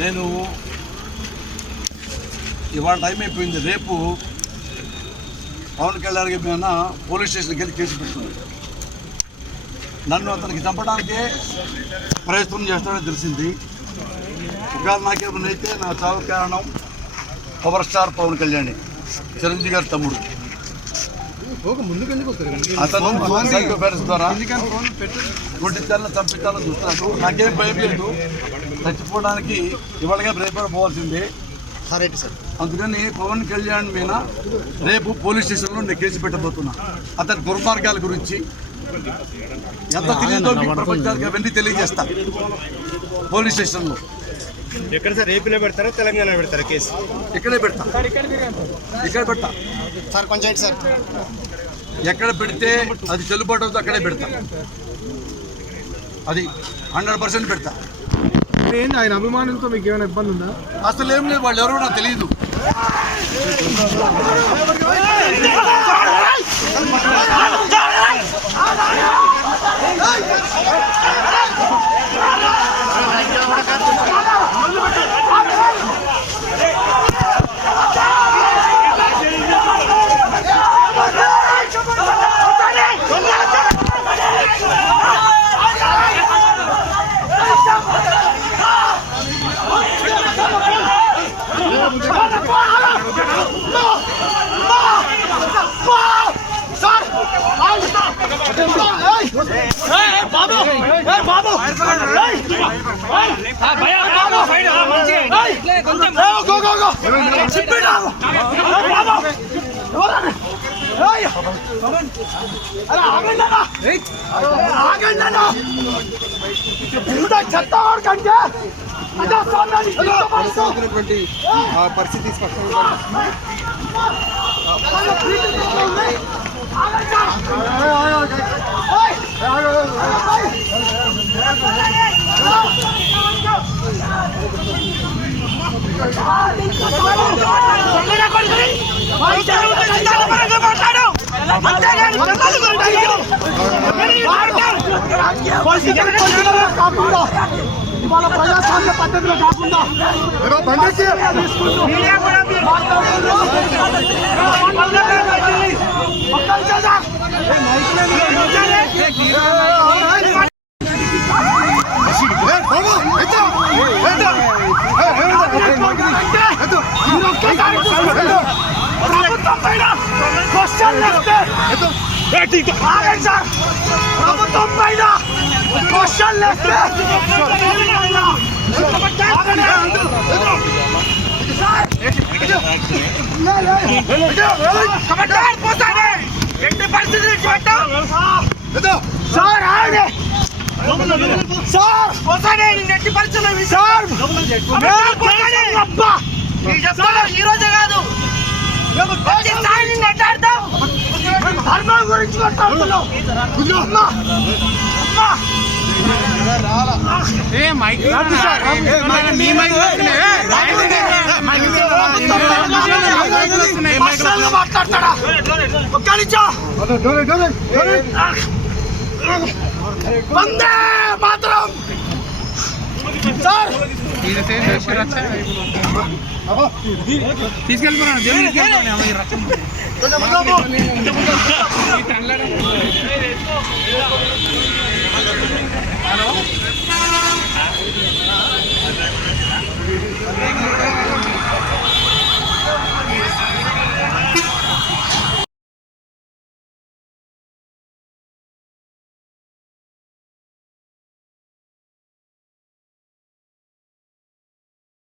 నేను ఇవాళ టైం అయిపోయింది. రేపు పవన్ కళ్యాణ్ గారి మీద పోలీస్ స్టేషన్కి వెళ్ళి కేసు పెట్టుకున్నాను నన్ను అతనికి చంపడానికే ప్రయత్నం చేస్తాడని తెలిసింది. ఒకవేళ నాకేమైనా అయితే నా చావు కారణం పవర్ స్టార్ పవన్ కళ్యాణ్. చిరంజీవి గారి తమ్ముడు. అతను సైకో బ్యాలెన్స్ ద్వారా కొట్టించాలని చంపించాలని చూస్తున్నాడు. నాకేం భయం లేదు. చచ్చిపోవడానికి ఇవాళగా రేపు పోవాల్సిందే. Right sir. అందుకని పవన్ కళ్యాణ్ మీద రేపు పోలీస్ స్టేషన్లో నేను కేసు పెట్టబోతున్నా. అతని దుర్మార్గాల గురించి ఎంత తెలియదో మీకు ప్రపంచానికి అవన్నీ తెలియజేస్తా. పోలీస్ స్టేషన్లో. ఎక్కడ సార్? ఏపీలో పెడతారా? తెలంగాణ పెడతారా కేసు? ఇక్కడే పెడతా. ఇక్కడ పెడతా. సార్ కొంచెం ఏంటి సార్. ఎక్కడ పెడితే అది చెల్లుబాటు అవుతుందో అక్కడే పెడతా. అది హండ్రెడ్ పర్సెంట్ పెడతా. ఏంది? ఆయన అభిమానులతో మీకు ఏమైనా ఇబ్బంది ఉందా? అసలు ఏం లేదు వాళ్ళు ఎవరో నాకు తెలియదు పరిస్థితి స్పష్టంగా ప్రజాస్వామ్య పద్ధతిలో కాకుండా బండి ప్రభుత్వం క్వశ్చన్ వేస్తే ఆగండి. సార్ ప్రభుత్వం పైన క్వశ్చన్ వేస్తే సార్ ఆగండి సార్ పోతానే. నెట్టి పరిస్థితులు సార్ అబ్బా ఈ రోజే కాదు. ధర్మం గురించి మాట్లాడుతున్నాం అమ్మా. అమ్మా. పర్సనల్గా మాట్లాడతాడా? వందే మాత్రం. సార్. తీసుకెళ్ళిపోయినా జైలు తీసుకెళ్ళిపోయినా